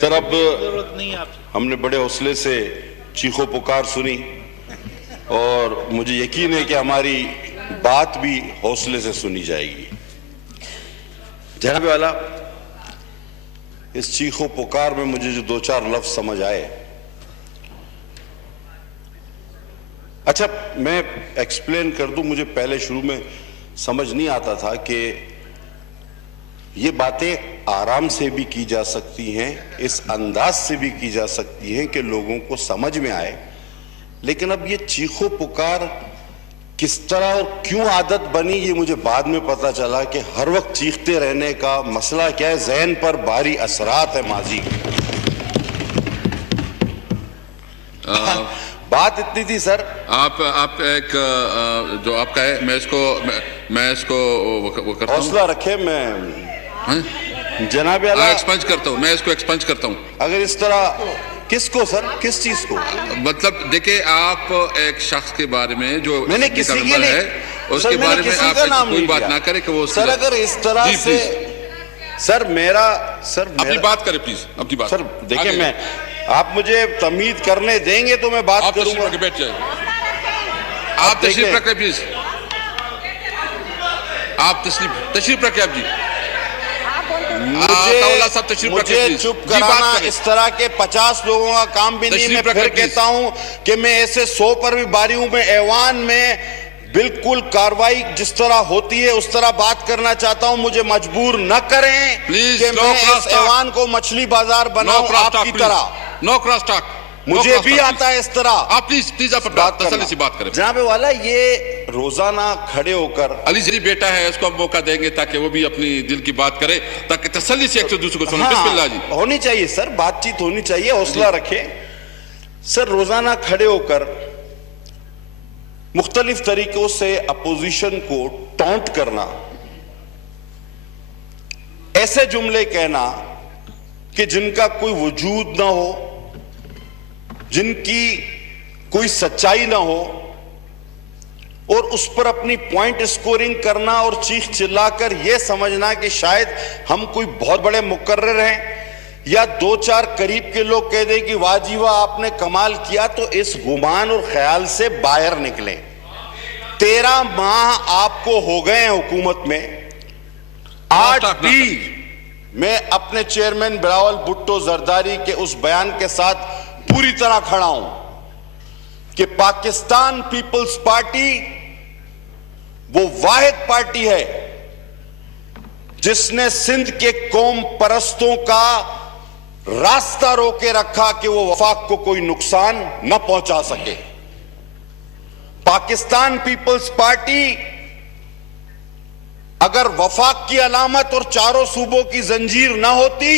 Sir, अब हमने बड़े हौसले से चीखो पुकार सुनी और मुझे यकीन है कि हमारी बात भी हौसले से सुनी जाएगी। जनाब वाला, इस चीखो पुकार में मुझे जो दो चार लफ्ज समझ आए, अच्छा मैं एक्सप्लेन कर दूं। मुझे पहले शुरू में समझ नहीं आता था कि ये बातें आराम से भी की जा सकती हैं, इस अंदाज से भी की जा सकती हैं कि लोगों को समझ में आए। लेकिन अब ये चीखो पुकार किस तरह और क्यों आदत बनी, ये मुझे बाद में पता चला कि हर वक्त चीखते रहने का मसला क्या है, ज़हन पर भारी असरात है माजी के। बात इतनी थी सर। आप एक जो आपका है, मैं इसको वो करता हूं। हौसला रखे, मैं जनाब आला एक्सपंज करता हूँ, मैं इसको एक्सपंज करता हूँ। अगर इस तरह किसको सर, किस चीज को? मतलब देखिए, आप एक शख्स के बारे में जो मैंने किसी के नहीं, उसके बारे में आप कोई बात ना करें कि वो सर अगर इस तरह से सर मेरा अपनी बात करें प्लीज, अपनी बात सर। देखिए, मैं आप मुझे तमीद करने देंगे तो मैं बात करूंगा। बैठ जाए, आप तशरीफ रखें प्लीज, आप तशरीफ रखें आप जी। मुझे चुप कराना इस तरह के 50 लोगों का काम भी नहीं। मैं फिर कहता हूं कि मैं ऐसे 100 पर भी बारी हूं। मैं ऐवान में बिल्कुल कार्रवाई जिस तरह होती है उस तरह बात करना चाहता हूं। मुझे मजबूर न करें कि मैं इस ऐवान को मछली बाजार बनाऊं आपकी तरह। नो क्रॉस टॉक, मुझे भी आता है इस तरह। आप प्लीज आप तसल्ली से बात करें। जनाब वाला, ये रोजाना खड़े होकर अली जी बेटा है, उसको हम मौका देंगे ताकि वो भी अपनी दिल की बात करे, ताकि तसल्ली से एक से दूसरे को सुने। बिस्मिल्लाह जी। होनी चाहिए सर, बातचीत होनी चाहिए, हौसला रखें सर। रोजाना खड़े होकर मुख्तलिफ तरीकों से अपोजिशन को टॉन्ट करना, ऐसे जुमले कहना कि जिनका कोई वजूद ना हो, जिनकी कोई सच्चाई ना हो, और उस पर अपनी पॉइंट स्कोरिंग करना और चीख चिल्लाकर यह समझना कि शायद हम कोई बहुत बड़े मुकर्रर हैं, या दो चार करीब के लोग कह दें कि वाह जी वाह आपने कमाल किया, तो इस गुमान और ख्याल से बाहर निकले। 13 माह आपको हो गए हैं हुकूमत में। आज भी मैं अपने चेयरमैन बिलावल भुट्टो जरदारी के उस बयान के साथ पूरी तरह खड़ा हूं कि पाकिस्तान पीपल्स पार्टी वो वाहिद पार्टी है जिसने सिंध के कौम परस्तों का रास्ता रोके रखा कि वो वफाक को कोई नुकसान न पहुंचा सके। पाकिस्तान पीपल्स पार्टी अगर वफाक की अलामत और चारों सूबों की जंजीर ना होती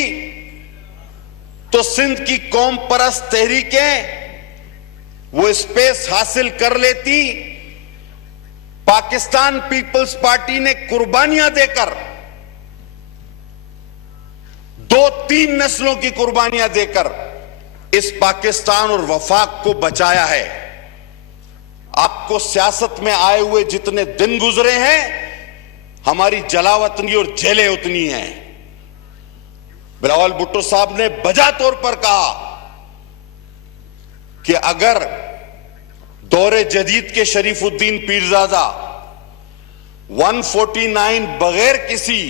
तो सिंध की कौम परस्त तहरीकें वो स्पेस हासिल कर लेती। पाकिस्तान पीपल्स पार्टी ने कुर्बानियां देकर, 2-3 नस्लों की कुर्बानियां देकर इस पाकिस्तान और वफाक को बचाया है। आपको सियासत में आए हुए जितने दिन गुजरे हैं, हमारी जलावतनी और जेलें उतनी हैं। बिलावल भुट्टो साहब ने बजा तौर पर कहा कि अगर दौरे जदीद के शरीफुद्दीन पीरजादा 149 बगैर किसी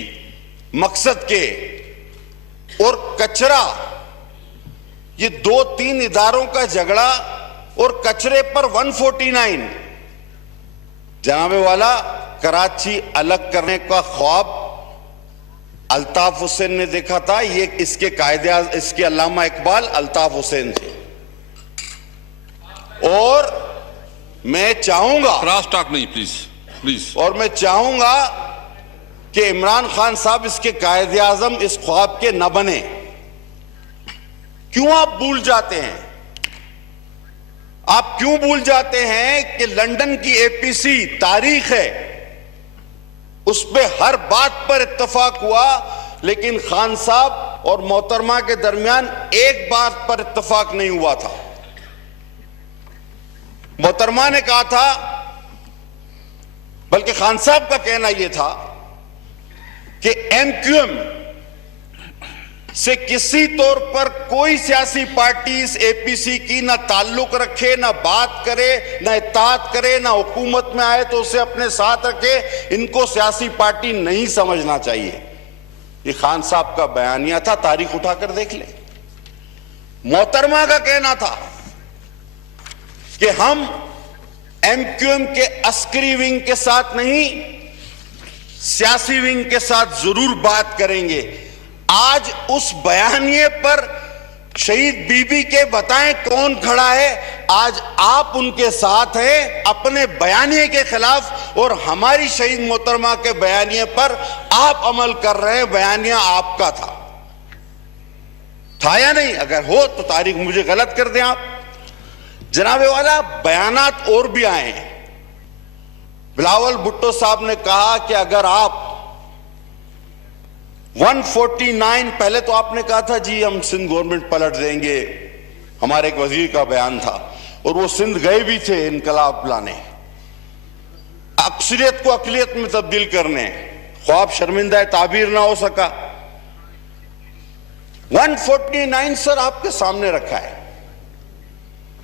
मकसद के और कचरा, ये 2-3 इदारों का झगड़ा और कचरे पर 149, जनाबे वाला कराची अलग करने का ख्वाब अल्ताफ हुसैन ने देखा था। ये इसके अल्लामा इकबाल अल्ताफ हुसैन थे। और मैं चाहूंगा, क्रॉस टॉक नहीं प्लीज, और मैं चाहूंगा कि इमरान खान साहब इसके कायदे आजम इस ख्वाब के न बने। क्यों आप भूल जाते हैं, आप क्यों भूल जाते हैं कि लंदन की एपीसी तारीख है, उस पे हर बात पर इत्तफाक हुआ, लेकिन खान साहब और मोहतरमा के दरमियान एक बात पर इत्तफाक नहीं हुआ था। मोहतरमा ने कहा था, बल्कि खान साहब का कहना यह था कि एमक्यूएम से किसी तौर पर कोई सियासी पार्टी इस एपीसी की ना ताल्लुक रखे, ना बात करे, ना इत्तेहाद करे, ना हुकूमत में आए तो उसे अपने साथ रखे, इनको सियासी पार्टी नहीं समझना चाहिए। ये खान साहब का बयानिया था, तारीख उठाकर देख ले। मोहतरमा का कहना था कि हम एमक्यूएम के अस्करी विंग के साथ नहीं, सियासी विंग के साथ जरूर बात करेंगे। आज उस बयानिए पर शहीद बीबी के बताएं कौन खड़ा है, आज आप उनके साथ हैं अपने बयानिए के खिलाफ, और हमारी शहीद मोहतरमा के बयानिए पर आप अमल कर रहे हैं। बयानिया आपका था या नहीं? अगर हो तो तारीख मुझे गलत कर दें आप। जनाबे वाला, बयानात और भी आए हैं। बिलावल भुट्टो साहब ने कहा कि अगर आप 149, पहले तो आपने कहा था जी हम सिंध गवर्नमेंट पलट देंगे, हमारे एक वजीर का बयान था, और वो सिंध गए भी थे इनकलाब लाने, अक्सरियत को अकलियत में तब्दील करने, ख्वाब शर्मिंदा ताबीर ना हो सका। 149 सर आपके सामने रखा है।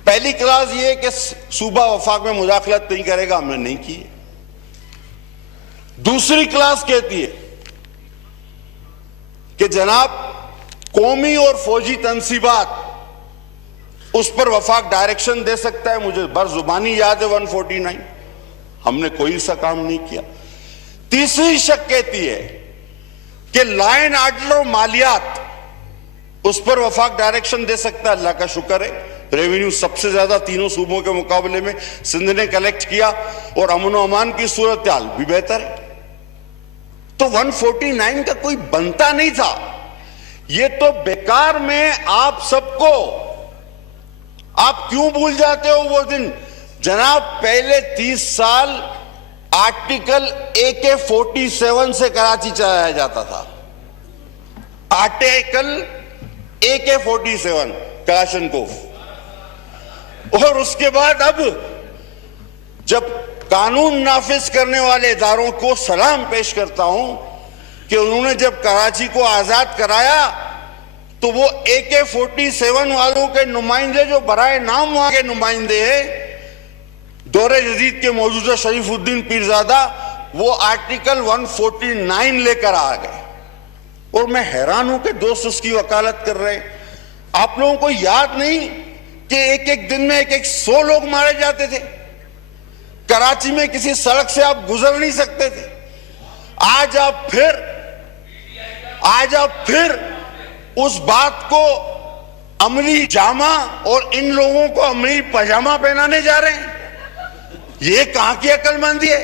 पहली क्लास ये कि सूबा वफाक में मुदाखलत नहीं करेगा, हमने नहीं की। दूसरी क्लास कहती है कि जनाब कौमी और फौजी तंसीबात, उस पर वफाक डायरेक्शन दे सकता है। मुझे बरजुबानी याद है 149, हमने कोई सा काम नहीं किया। तीसरी शक कहती है कि लॉ एंड ऑर्डर और मालियात, उस पर वफाक डायरेक्शन दे सकता है। अल्लाह का शुक्र है, रेवेन्यू सबसे ज्यादा तीनों सूबों के मुकाबले में सिंध ने कलेक्ट किया, और अमन व अमान की सूरत हाल भी बेहतर है। तो 149 का कोई बनता नहीं था। ये तो बेकार में आप सबको, आप क्यों भूल जाते हो वो दिन? जनाब, पहले 30 साल आर्टिकल AK-47 से कराची चलाया जाता था। Article AK-47 कलाशनकोफ। और उसके बाद अब जब कानून नाफिज करने वाले इदारों को सलाम पेश करता हूं कि उन्होंने जब कराची को आजाद कराया तो वो AK-47 वालों के नुमाइंदे, जो बराए नाम वहां के नुमाइंदे हैं, दौरे जदीद के मौजूदा शरीफुद्दीन पीरजादा, वो आर्टिकल 149 लेकर आ गए। और मैं हैरान हूं कि दोस्त उसकी वकालत कर रहे हैं। आप लोगों को याद नहीं कि एक एक दिन में एक 100 लोग मारे जाते थे? कराची में किसी सड़क से आप गुजर नहीं सकते थे। आज आप फिर उस बात को अमली जामा और इन लोगों को अमली पजामा पहनाने जा रहे हैं। ये कहां की अक्लमंदी है?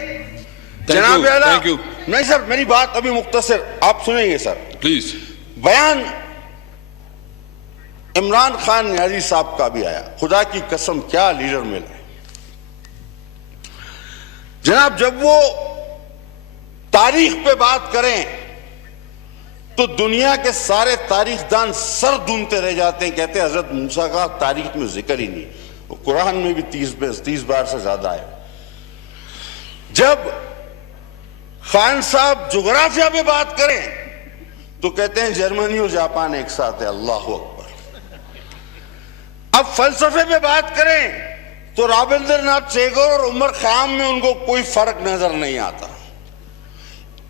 जनाब आला, नहीं सर, मेरी बात अभी मुख्तसर आप सुनेंगे सर प्लीज। बयान इमरान खान नियाजी साहब का भी आया। खुदा की कसम, क्या लीडर मिले जनाब। जब वो तारीख पे बात करें तो दुनिया के सारे तारीखदान सर दूनते रह जाते हैं। कहते हैं हजरत मूसा का तारीख में जिक्र ही नहीं, वो कुरान में भी 30 बार से ज्यादा है। जब खान साहब जोग्राफिया पे बात करें तो कहते हैं जर्मनी और जापान एक साथ है। अल्लाह अकबर। अब फलसफे पे बात करें तो रविंद्रनाथ टैगोर और उमर खयाम में उनको कोई फर्क नजर नहीं आता।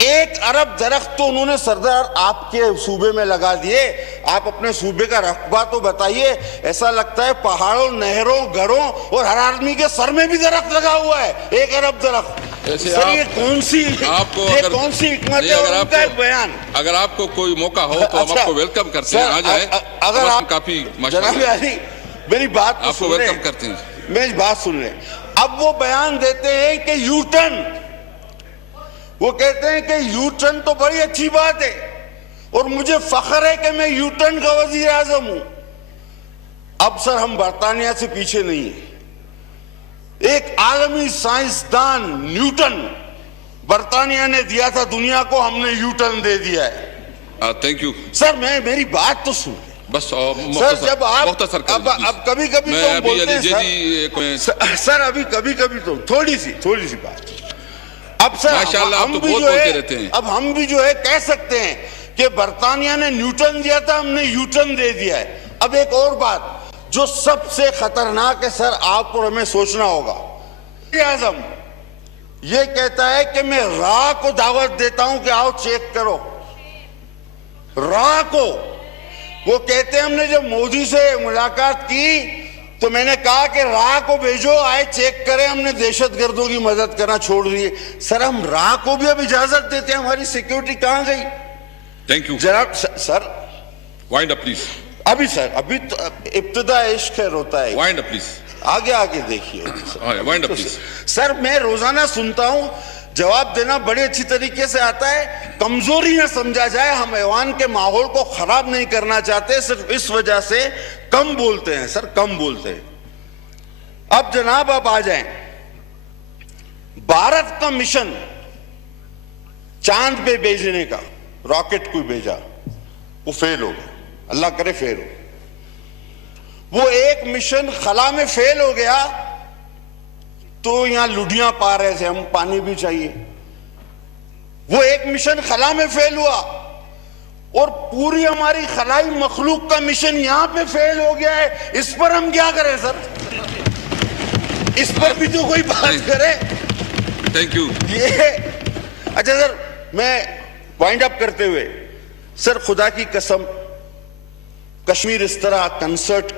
1 अरब दरख्त तो उन्होंने सरदार आपके सूबे में लगा दिए। आप अपने सूबे का रकबा तो बताइए। ऐसा लगता है पहाड़ों, नहरों, घरों और हर आदमी के सर में भी दरख्त लगा हुआ है। 1 अरब दरख्त। सर ये कौन सी हिकमत है? उनका एक बयान। अगर आपको कोई मौका हो तो हम आपको वेलकम करते हैं, आ जाए। अगर आप काफी मेरी बात आपको वेलकम करते हैं। मेरी बात सुन रहे। अब वो बयान देते हैं कि यू टर्न, वो कहते हैं कि यू टर्न तो बड़ी अच्छी बात है और मुझे फख्र है कि मैं यू टर्न का वजीर आजम हूं। अब सर हम बरतानिया से पीछे नहीं है। एक आलमी साइंसदान न्यूटन बरतानिया ने दिया था दुनिया को, हमने यू टर्न दे दिया है। Thank you sir. मेरी बात तो सुन बस। सर जब आप अब कभी कभी तो बोलते हैं सर अभी कभी कभी तो थोड़ी सी बात। अब सर माशाल्लाह, हम तो भी बहुत जो बोलते है रहते हैं। अब हम भी जो है कह सकते हैं कि बर्तानिया ने न्यूटन दिया था, हमने यूटन दे दिया है। अब एक और बात जो सबसे खतरनाक है सर, आपको और हमें सोचना होगा, आजम ये कहता है कि मैं रा को दावत देता हूं कि आओ चेक करो। रा को वो कहते हैं हमने जब मोदी से मुलाकात की तो मैंने कहा कि रा को भेजो, आए चेक करें, हमने दहशतगर्दों की मदद करना छोड़ दी। सर हम रा को भी अब इजाजत देते हैं, हमारी सिक्योरिटी कहां गई? थैंक यू जनाब सर वाइंड अप प्लीज, अभी सर अभी तो इब्तिदा इश्क है, रोता है। वाइंड अप प्लीज, आगे आगे देखिए वाइंड अप प्लीज। सर मैं रोजाना सुनता हूं, जवाब देना बड़े अच्छी तरीके से आता है, कमजोरी ना समझा जाए, हम ऐवान के माहौल को खराब नहीं करना चाहते, सिर्फ इस वजह से कम बोलते हैं सर, कम बोलते हैं। अब जनाब आप आ जाएं, भारत का मिशन चांद पे भेजने का, रॉकेट कोई भेजा, वो फेल हो गया, अल्लाह करे फेल हो। वो एक मिशन खला में फेल हो गया तो यहां लुढ़ियां पा रहे थे हम, पानी भी चाहिए। वो एक मिशन खला में फेल हुआ और पूरी हमारी खलाई मखलूक का मिशन यहां पे फेल हो गया है। इस पर हम क्या करें सर? इस पर भी तो कोई बात करे। Thank you. ये अच्छा सर, मैं वाइंड अप करते हुए, सर खुदा की कसम कश्मीर इस तरह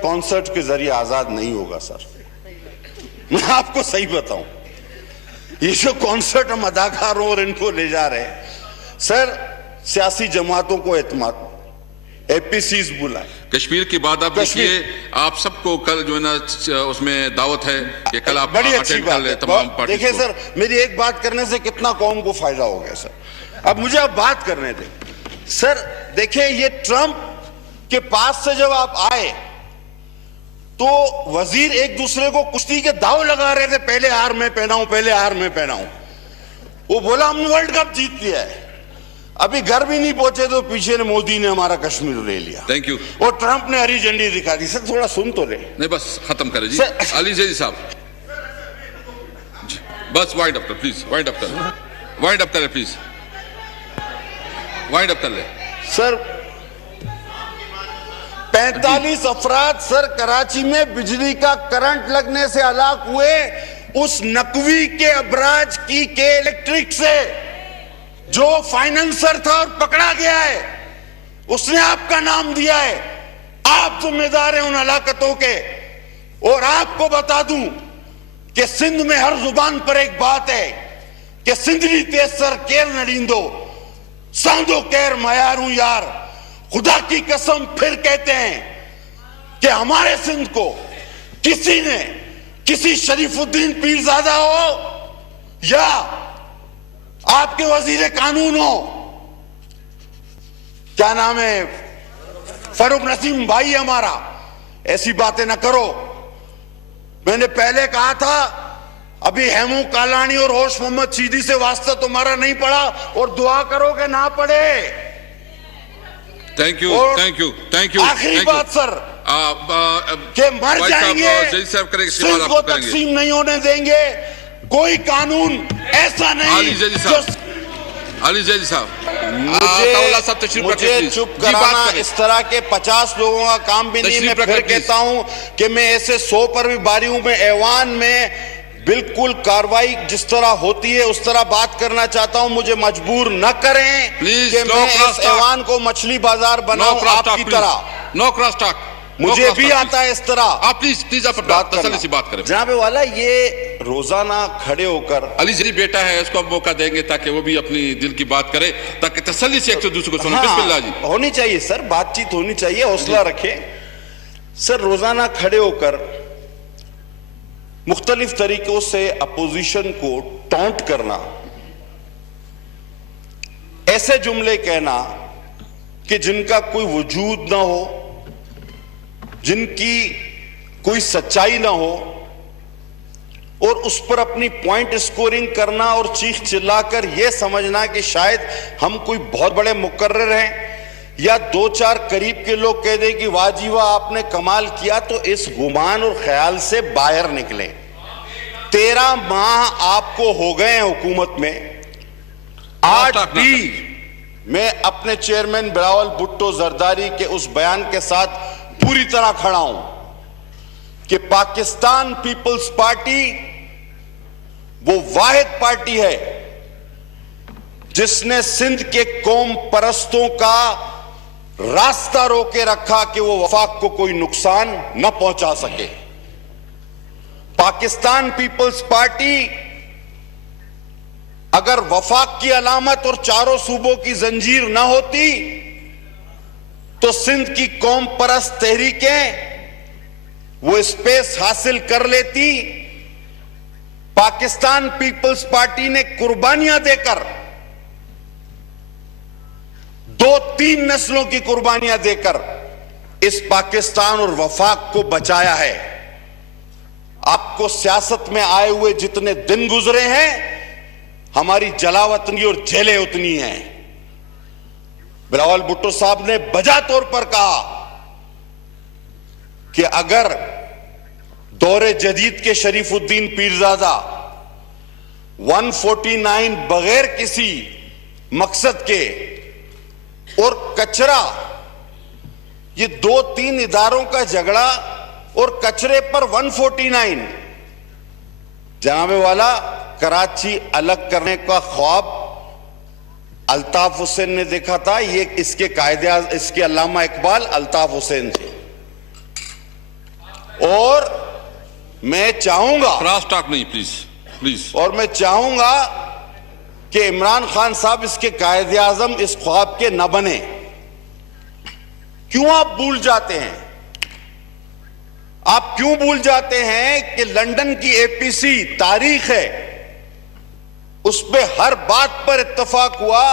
कॉन्सर्ट के जरिए आजाद नहीं होगा सर। मैं आपको सही बताऊं, ये जो कॉन्सर्ट हम अदाकारों और इनको ले जा रहे हैं सर, सियासी जमातों को एतमाद, एपीसीज बुलाए। कश्मीर की बात आप देखिए, आप सबको कल जो है ना उसमें दावत है कि कल आप बड़ी अच्छी अटेंड कर ले बात तमाम है। पार्टी। देखिए सर, मेरी एक बात करने से कितना कौम को फायदा हो गया सर। अब मुझे अब बात करने दें सर। देखिए ये ट्रंप के पास से जब आप आए तो वजीर एक दूसरे को कुश्ती के दाव लगा रहे थे, पहले हार में पहनाऊं, पहले हार में पहनाऊं। वो बोला हमने वर्ल्ड कप जीत लिया है, अभी घर भी नहीं पहुंचे तो पीछे ने मोदी ने हमारा कश्मीर ले लिया। Thank you. और ट्रंप ने हरी झंडी दिखा दी। सर थोड़ा सुन तो ले। नहीं बस खत्म करें जी। अली जैदी साहब बस वाइंड अप कर प्लीज, वाइंड अप कर, वाइंड अप करें प्लीज, वाइंड अप कर ले सर। 45 अफराद सर कराची में बिजली का करंट लगने से हलाक हुए उस नकवी के अबराज की के इलेक्ट्रिक से जो फाइनेंसर था और पकड़ा गया है, उसने आपका नाम दिया है। आप जिम्मेदार हैं उन हलाकतों के। और आपको बता दूं कि सिंध में हर जुबान पर एक बात है कि सिंधली तेसर केर नड़ींदो सांदो केर मयारू यार। खुदा की कसम फिर कहते हैं कि हमारे सिंध को किसी ने, किसी शरीफुद्दीन पीरजादा हो या आपके वजीर कानून हो, क्या नाम है, फरूक नसीम भाई हमारा, ऐसी बातें ना करो। मैंने पहले कहा था, अभी हेमू कालानी और होश मोहम्मद सीधी से वास्ता तुम्हारा नहीं पड़ा और दुआ करो कि ना पड़े। Thank you, thank you, thank you. आखिरी बात सर, कि मर जाएंगे, सिंध को तकसीम नहीं होने देंगे, कोई कानून ऐसा नहीं। अली जैदी साहब, मुझे चुप कराना इस तरह के 50 लोगों का काम भी नहीं। मैं फिर कहता हूं कि मैं ऐसे 100 पर भी बारी हूं। मैं ऐवान में बिल्कुल कार्रवाई जिस तरह होती है उस तरह बात करना चाहता हूं। मुझे मजबूर न करें कि मैं इस ऐवान को मछली बाजार बनाऊं आपकी तरह। No cross talk. मुझे भी आता है इस तरह। आप प्लीज आप तसल्ली से बात करें। जनाब वाला ये रोजाना खड़े होकर, अली जरी बेटा है, इसको हम मौका देंगे ताकि वो भी अपनी दिल की बात करे, ताकि तसल्ली से एक से दूसरे को सुने। बिस्मिल्लाह जी। होनी चाहिए सर, बातचीत होनी चाहिए, हौसला रखें सर। रोजाना खड़े होकर मुख्तलिफ तरीकों से अपोजिशन को टॉन्ट करना, ऐसे जुमले कहना कि जिनका कोई वजूद ना हो, जिनकी कोई सच्चाई ना हो, और उस पर अपनी पॉइंट स्कोरिंग करना और चीख चिल्लाकर यह समझना कि शायद हम कोई बहुत बड़े मुकर्रर हैं या 2-4 करीब के लोग कह दें कि वाह जी वाह आपने कमाल किया, तो इस गुमान और ख्याल से बाहर निकलें। 13 माह आपको हो गए हैं हुकूमत में, आज भी मैं अपने चेयरमैन बिलावल भुट्टो जरदारी के उस बयान के साथ पूरी तरह खड़ा हूं कि पाकिस्तान पीपल्स पार्टी वो वाहिद पार्टी है जिसने सिंध के कौम परस्तों का रास्ता रोके रखा कि वो वफाक को कोई नुकसान न पहुंचा सके। पाकिस्तान पीपल्स पार्टी अगर वफाक की अलामत और चारों सूबों की जंजीर न होती तो सिंध की कौम परस्त तहरीकें वो स्पेस हासिल कर लेती। पाकिस्तान पीपल्स पार्टी ने कुर्बानियां देकर 2-3 नस्लों की कुर्बानियां देकर इस पाकिस्तान और वफाक को बचाया है। आपको सियासत में आए हुए जितने दिन गुजरे हैं हमारी जलावतनी और जेलें उतनी हैं। बिलावल भुट्टो साहब ने बजा तौर पर कहा कि अगर दौरे जदीद के शरीफुद्दीन पीरजादा 149 बगैर किसी मकसद के और कचरा, ये 2-3 इदारों का झगड़ा और कचरे पर 149, जनाबे वाला कराची अलग करने का ख्वाब अल्ताफ हुसैन ने देखा था। ये इसके कायदे इसके अल्लामा इकबाल अल्ताफ हुसैन थे। और मैं चाहूंगा, क्रॉस टॉक नहीं प्लीज प्लीज, और मैं चाहूंगा कि इमरान खान साहब इसके कायदे आजम इस ख्वाब के न बने। क्यों आप भूल जाते हैं, आप क्यों भूल जाते हैं कि लंदन की एपीसी तारीख है, उस पे हर बात पर इत्तफाक हुआ,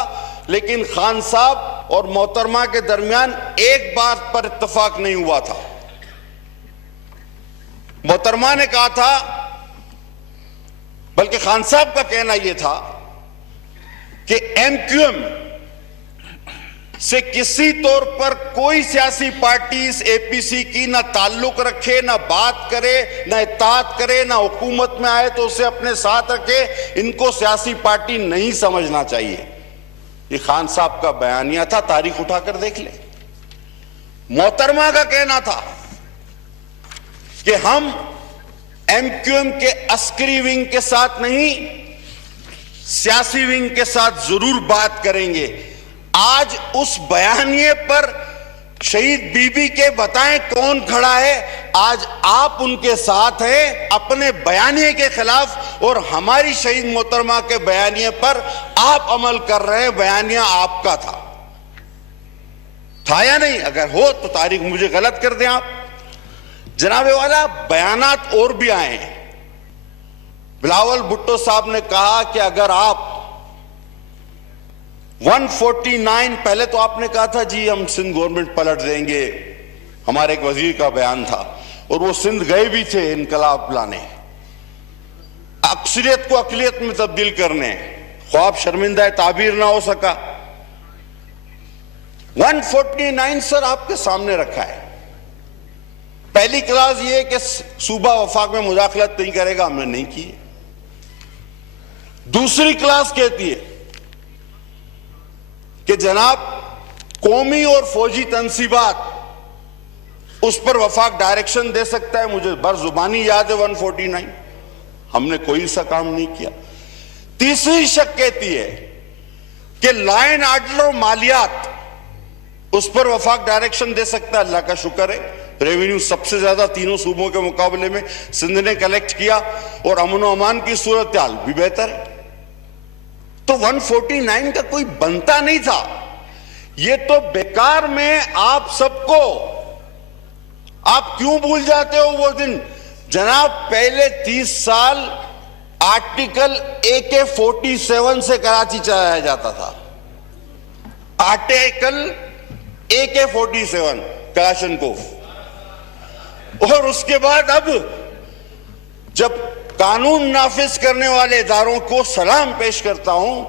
लेकिन खान साहब और मोहतरमा के दरमियान एक बात पर इत्तफाक नहीं हुआ था। मोहतरमा ने कहा था, बल्कि खान साहब का कहना यह था कि एमक्यूएम से किसी तौर पर कोई सियासी पार्टी इस एपीसी की ना ताल्लुक रखे, ना बात करे, ना इत्तेहाद करे, ना हुकूमत में आए तो उसे अपने साथ रखे। इनको सियासी पार्टी नहीं समझना चाहिए। ये खान साहब का बयानिया था, तारीख उठाकर देख ले। मोहतरमा का कहना था कि हम एमक्यूएम के अस्करी विंग के साथ नहीं, सियासी विंग के साथ जरूर बात करेंगे। आज उस बयानिए पर शहीद बीबी के बताएं कौन खड़ा है। आज आप उनके साथ हैं अपने बयानिए के खिलाफ, और हमारी शहीद मोहतरमा के बयानिए पर आप अमल कर रहे हैं। बयानिया आपका था या नहीं? अगर हो तो तारीख मुझे गलत कर दें आप। जनाबे वाला बयानात और भी आए हैं। बिलावल भुट्टो साहब ने कहा कि अगर आप 149, पहले तो आपने कहा था जी हम सिंध गवर्नमेंट पलट देंगे, हमारे एक वजीर का बयान था, और वो सिंध गए भी थे इनकलाब लाने, अक्सरियत को अकलियत में तब्दील करने। ख्वाब शर्मिंदा ताबीर ना हो सका। 149 सर आपके सामने रखा है। पहली क्लास ये है कि सूबा वफाक में मुदाखलत नहीं करेगा, हमने नहीं की है। दूसरी क्लास कहती है कि जनाब कौमी और फौजी तंसीबात उस पर वफाक डायरेक्शन दे सकता है। मुझे बरजुबानी याद है 149, हमने कोई सा काम नहीं किया। तीसरी शक कहती है कि लॉ एंड ऑर्डर और मालियात उस पर वफाक डायरेक्शन दे सकता है। अल्लाह का शुक्र है रेवेन्यू सबसे ज्यादा तीनों सूबों के मुकाबले में सिंध ने कलेक्ट किया, और अमन और अमान की सूरत हाल भी बेहतर है। तो 149 का कोई बनता नहीं था। ये तो बेकार में आप सबको, आप क्यों भूल जाते हो वो दिन? जनाब पहले 30 साल आर्टिकल AK-47 से कराची चलाया जाता था। Article AK-47 कलाशनकोफ। और उसके बाद अब जब कानून नाफिज करने वाले इदारों को सलाम पेश करता हूं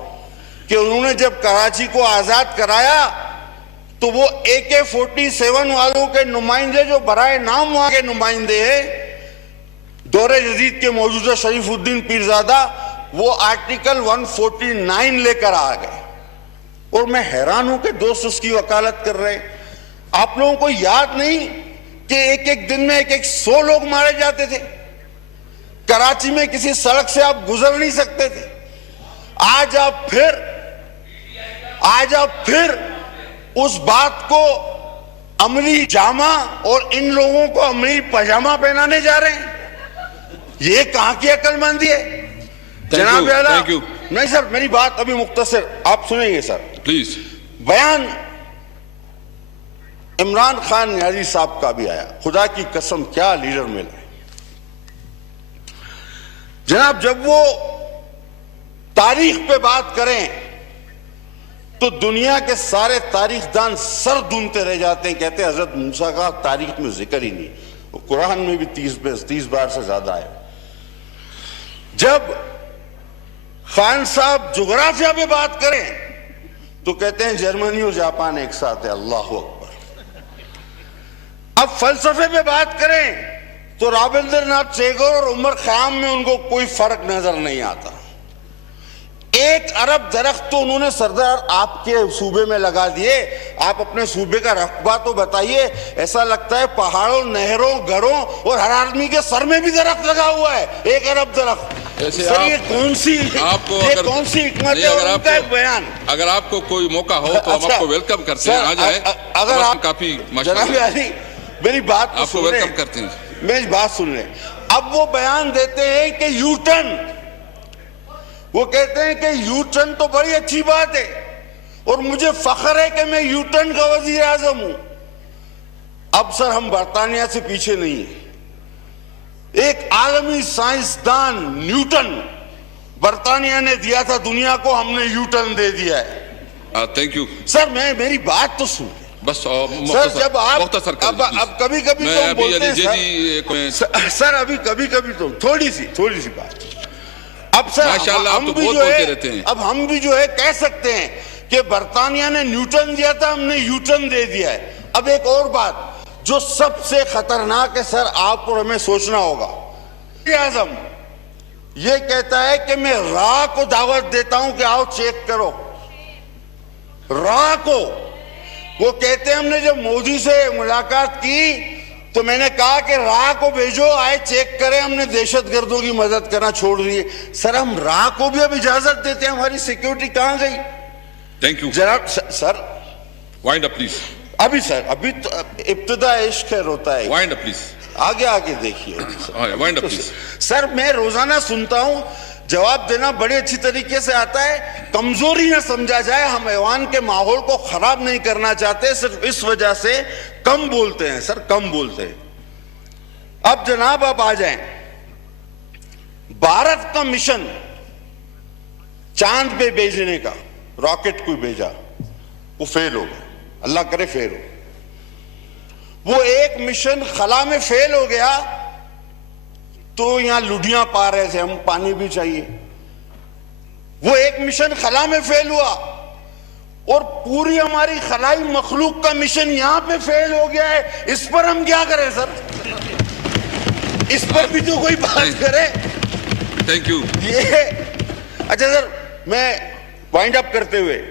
कि उन्होंने जब कराची को आजाद कराया तो वो AK-47 वालों के नुमाइंदे जो बराए नाम वहां के नुमाइंदे हैं, दौरे जदीद के मौजूदा शरीफुद्दीन पीरजादा, वो आर्टिकल 149 लेकर आ गए। और मैं हैरान हूं कि दोस्त उसकी वकालत कर रहे हैं। आप लोगों को याद नहीं कि एक एक दिन में एक 100 लोग मारे जाते थे? कराची में किसी सड़क से आप गुजर नहीं सकते थे। आज आप फिर उस बात को अमली जामा और इन लोगों को अमली पजामा पहनाने जा रहे हैं। ये कहां की अक्लमंदी है जनाब आला? नहीं सर, मेरी बात अभी मुख्तसर आप सुनेंगे सर प्लीज। बयान इमरान खान न्याजी साहब का भी आया। खुदा की कसम क्या लीडर मिले जनाब। जब वो तारीख पे बात करें तो दुनिया के सारे तारीखदान सर दूमते रह जाते हैं। कहते हैं हजरत मूसा का तारीख में जिक्र ही नहीं, वो कुरान में भी 30 बार से ज्यादा है। जब खान साहब जोग्राफिया पे बात करें तो कहते हैं जर्मनी और जापान एक साथ है। अल्लाह अकबर। अब फलसफे पे बात करें तो रविंद्रनाथ टैगोर और उमर खयाम में उनको कोई फर्क नजर नहीं आता। 1 अरब दरख्त तो उन्होंने सरदार आपके सूबे में लगा दिए। आप अपने सूबे का रकबा तो बताइए। ऐसा लगता है पहाड़ों, नहरों, घरों और हर आदमी के सर में भी दरख्त लगा हुआ है। 1 अरब दरख्त। सर ये कौन सी हिकमत है? और उनका एक बयान, अगर आपको कोई मौका हो तो हम आपको वेलकम करते हैं, आ जाए। अगर आप काफी जनाब अली मेरी बात आपको वेलकम करते हैं, मेरी बात सुन रहे। अब वो बयान देते हैं कि यू टर्न, वो कहते हैं कि यू टर्न तो बड़ी अच्छी बात है और मुझे फख्र है कि मैं यू टर्न का वजीर आजम हूं। अब सर हम बरतानिया से पीछे नहीं है। एक आलमी साइंसदान न्यूटन बरतानिया ने दिया था दुनिया को, हमने यू टर्न दे दिया है। Thank you sir. मेरी बात तो सुन बस सर। जब आप अब कभी कभी तो बोलते हैं सर अभी कभी तो थोड़ी सी बात। अब सर हम भी जो है अब हम भी जो है कह सकते हैं कि बरतानिया ने न्यूटन दिया था, हमने यूटर्न दे दिया है। अब एक और बात जो सबसे खतरनाक है सर, आप और हमें सोचना होगा। आजम ये कहता है कि मैं रा को दावत देता हूं कि आओ चेक करो। रा को वो कहते हैं हमने जब मोदी से मुलाकात की तो मैंने कहा कि रा को भेजो, आए चेक करें। हमने दहशतगर्दों की मदद करना छोड़ दी है। सर हम रा को भी अब इजाजत देते हैं, हमारी सिक्योरिटी कहां गई? थैंक यू जनाब। Sir wind up please. अभी सर अभी तो इब्तिदा इश्क खैर होता है। Wind up please. आगे देखिए। Wind up please. सर मैं रोजाना सुनता हूं, जवाब देना बड़े अच्छी तरीके से आता है। कमजोरी ना समझा जाए, हम ऐवान के माहौल को खराब नहीं करना चाहते, सिर्फ इस वजह से कम बोलते हैं सर, कम बोलते हैं। अब जनाब आप आ जाएं, भारत का मिशन चांद पे भेजने का, रॉकेट को भेजा, वो फेल हो गया। अल्लाह करे फेल हो। वो एक मिशन खला में फेल हो गया तो यहां लुढ़ियां पा रहे थे हम, पानी भी चाहिए। वो एक मिशन खला में फेल हुआ और पूरी हमारी खलाई मखलूक का मिशन यहां पे फेल हो गया है। इस पर हम क्या करें सर? इस पर भी तो कोई बात करे। Thank you. ये अच्छा सर, मैं वाइंड अप करते हुए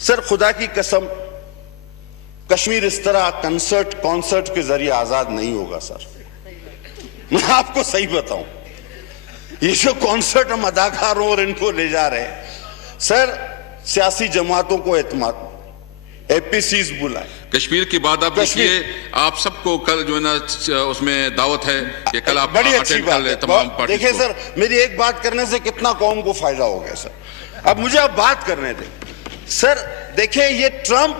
सर खुदा की कसम, कश्मीर इस तरह कॉन्सर्ट के जरिए आजाद नहीं होगा सर। मैं आपको सही बताऊं, ये जो कॉन्सर्ट हम अदाकारों और इनको ले जा रहे हैं सर, सियासी जमातों को एतमाद एपीसीज बुलाए। कश्मीर की बात आप देखिए, आप सबको कल जो है ना उसमें दावत है कि कल आप बड़ी अच्छी बात है। तमाम पार्टी। देखिए सर, मेरी एक बात करने से कितना कौम को फायदा हो गया सर। अब मुझे आप बात करने दें सर। देखिए ये ट्रंप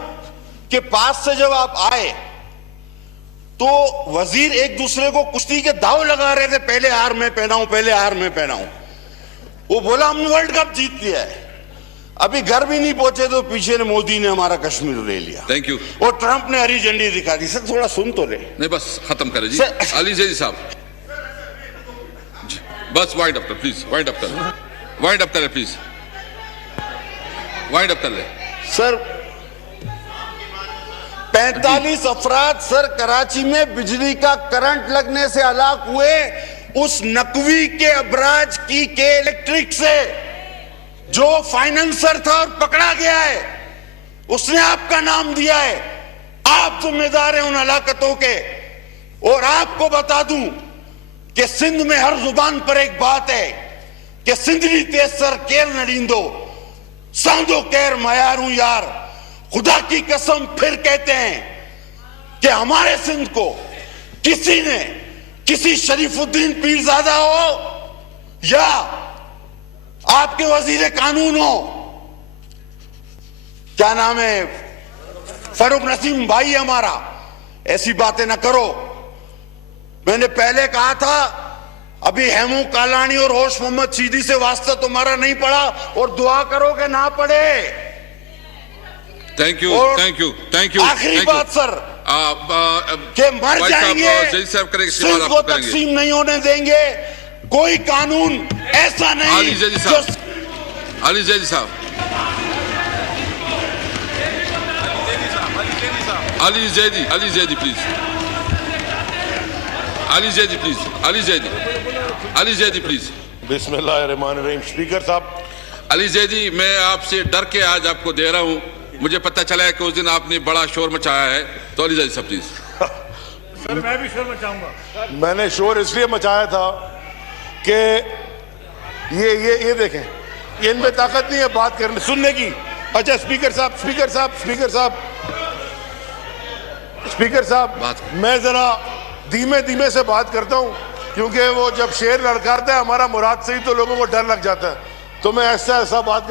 के पास से जब आप आए तो वजीर एक दूसरे को कुश्ती के दाव लगा रहे थे, पहले हार में पहनाऊं, पहले हार में पहनाऊं। वो बोला हमने वर्ल्ड कप जीत लिया है। अभी घर भी नहीं पहुंचे तो पीछे ने मोदी ने हमारा कश्मीर ले लिया। Thank you. और ट्रंप ने हरी झंडी दिखा दी। सर थोड़ा सुन तो ले। नहीं बस खत्म करें जी। अली जैदी साहब बस वाइंड अप कर प्लीज, वाइंड अप कर, वाइंड अप कर प्लीज, वाइंड अप कर ले सर। 45 अफराद सर कराची में बिजली का करंट लगने से हलाक हुए उस नकवी के अबराज के इलेक्ट्रिक से जो फाइनेंसर था और पकड़ा गया है। उसने आपका नाम दिया है, आप जिम्मेदार हैं उन हलाकतों के। और आपको बता दूं कि सिंध में हर जुबान पर एक बात है कि सिंधली तेसर केर नड़ींदो, सांदो केर मयारू यार। खुदा की कसम फिर कहते हैं कि हमारे सिंध को किसी ने, किसी शरीफुद्दीन पीरजादा हो या आपके वजीर कानून हो, क्या नाम है, फरूक नसीम भाई हमारा, ऐसी बातें ना करो। मैंने पहले कहा था, अभी हेमू कालानी और होश मोहम्मद सीधी से वास्ता तुम्हारा नहीं पड़ा, और दुआ करो कि ना पड़े। Thank you, thank you, thank you. आखिरी बात सर, कि मर जाएंगे, सिंध को तकसीम नहीं होने देंगे। कोई कानून ऐसा नहीं। अली जैदी साहब, अली जैदी साहब, Ali Zaidi, Ali Zaidi please, Ali Zaidi please, Ali Zaidi, Ali Zaidi please. बिस्मिल्लाहिर्रहमानिर्रहीम। स्पीकर साहब, अली जैदी, मैं आपसे डर के आज आपको दे रहा हूं। मुझे पता चला है कि उस दिन आपने बड़ा शोर मचाया है, तो अली जैदी साहब प्लीज। सर मैं भी शोर मचाऊंगा। मैंने शोर इसलिए मचाया था कि ये देखें, ये इनमें ताकत नहीं है बात करने सुनने की। अच्छा स्पीकर साहब, स्पीकर साहब, स्पीकर साहब, स्पीकर साहब, मैं जरा धीमे धीमे से बात करता हूं, क्योंकि वो जब शेर लड़काता है हमारा मुराद से ही तो लोगों को डर लग जाता है, तो मैं ऐसा बात कर